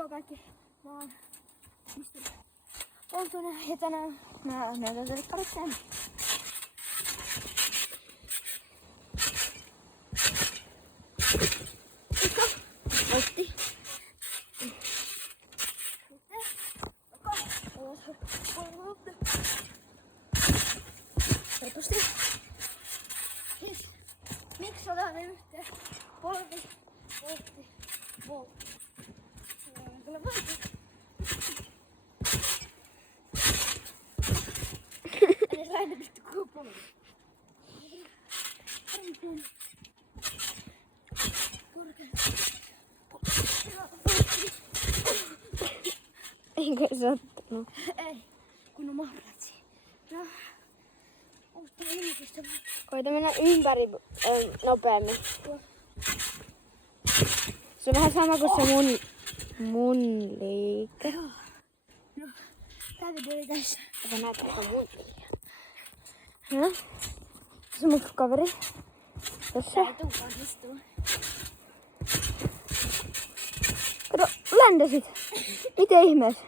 Joo, kaikki. Mä oon Mr. Poltonen ja tänään mä näytän teille paritteen. Otti. Helposti. Siis, miksi otan ne yhteen? Polvi, voltti, voltti. Kyllä voltti. Edes lähinnä vittu kuupolvi. Eikö sattunut? Ei, kun on mahratsi. No, uutta ilmoitusta. Koita mennä ympäri nopeammin. Se on vähän sama kuin se mun liike. No, tää video oli tässä. Sä näet, että on mun liike. No, se on mun kaveri. Tässä. Tää ei tuukaan istua. Kato, ländesit. Miten ihmeessä?